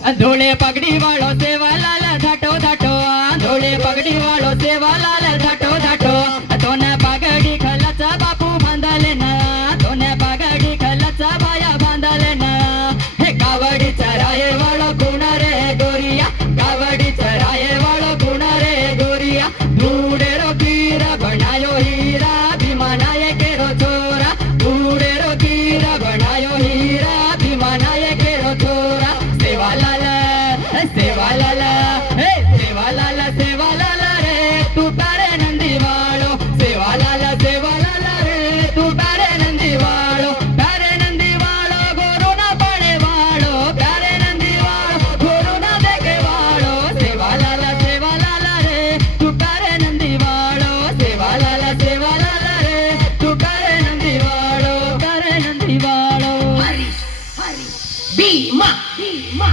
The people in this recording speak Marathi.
धोळे पगड़ी वालो सेवा लाल धाटो धाटो धोळे पगड़ी वालो सेवा लाल धाटो धाटो दोने पगड़ी खलाचा बापू बांधले ना दोने पगड़ी खलाचा बाया बांधले ना हे कावडी चराये वालो गुण रे गोरिया कावडी चराये वालो गुण रे गोरिया धूड़े रो कीरा बनायो हीरा भीमानाये केरो छोरा धूड़े रो कीरा बनायो हीरा भीमानाये केरो छोरा सेवालाल हे सेवालाल रे तू तारे नंदी वालो सेवालाल रे तू तारे नंदी वालो गोरू ना पड़े वालो प्यारे नंदी वालो गोरू ना देखे वालो सेवालाल रे तू तारे नंदी वालो सेवालाल रे तू तारे नंदी वालो हरी हरी भीमा भीमा